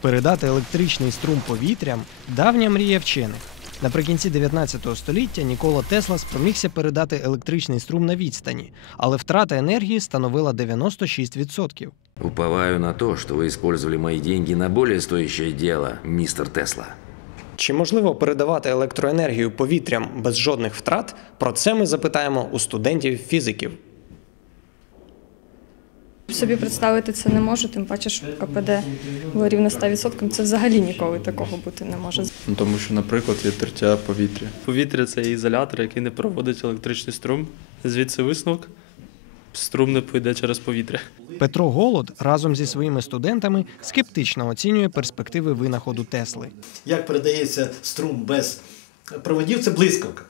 Передати електричний струм повітрям давня мрія вчених. Наприкінці 19 століття Нікола Тесла спромігся передати електричний струм на відстані, але втрата енергії становила 96%. Уповаю на то, что вы использовали мои деньги на более стоящее дело, мистер Тесла. Чи можливо передавати електроенергію повітрям без жодних втрат? Про це ми запитаємо у студентів-фізиків. Собі представити це не можу, тим паче, що КПД було рівно 100%, це взагалі ніколи такого бути не може. Ну, тому що, наприклад, є тертя повітря. Повітря це ізолятор, який не проводить електричний струм. Звідси висновок. Струм не пойде через повітря. Петро Голод разом зі своїми студентами скептично оцінює перспективи винаходу Тесли. Як передається струм без проводів, це блискавка.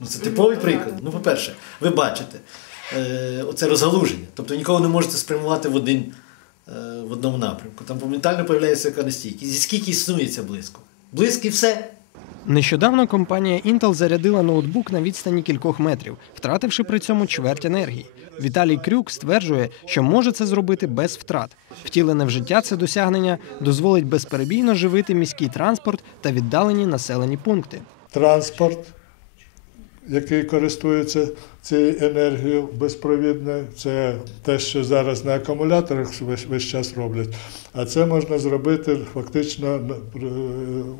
Ну, це типовий приклад. Ну, по-перше, ви бачите е, оце розгалуження. Тобто нікого не можете спрямувати в один е, в одному напрямку. Там моментально з'являється яка нестійкість. Зі скільки існує ця блискавка? Блиск і все. Нещодавно компанія Intel зарядила ноутбук на відстані кількох метрів, втративши при цьому чверть енергії. Віталій Крюк стверджує, що може це зробити без втрат. Втілене в життя це досягнення дозволить безперебійно живити міський транспорт та віддалені населені пункти. транспорт, який користується цією енергією безпровідною. Це те, що зараз на акумуляторах весь, весь час роблять. А це можна зробити фактично е,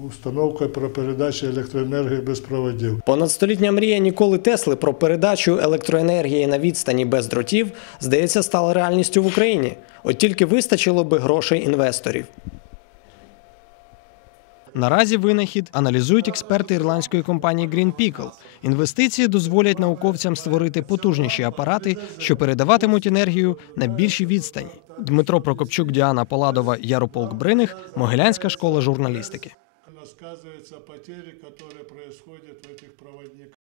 установкою про передачу електроенергії без проводів. Понадстолітня мрія Ніколи Тесли про передачу електроенергії на відстані без дротів, здається, стала реальністю в Україні. От тільки вистачило би грошей інвесторів. Наразі винахід аналізують експерти ірландської компанії Green Pickle. Інвестиції дозволять науковцям створити потужніші апарати, що передаватимуть енергію на більші відстані. Дмитро Прокопчук, Діана Поладова, Ярополк Бриних, Могилянська школа журналістики. Сказуються потери, які відбуваються в цих проводниках.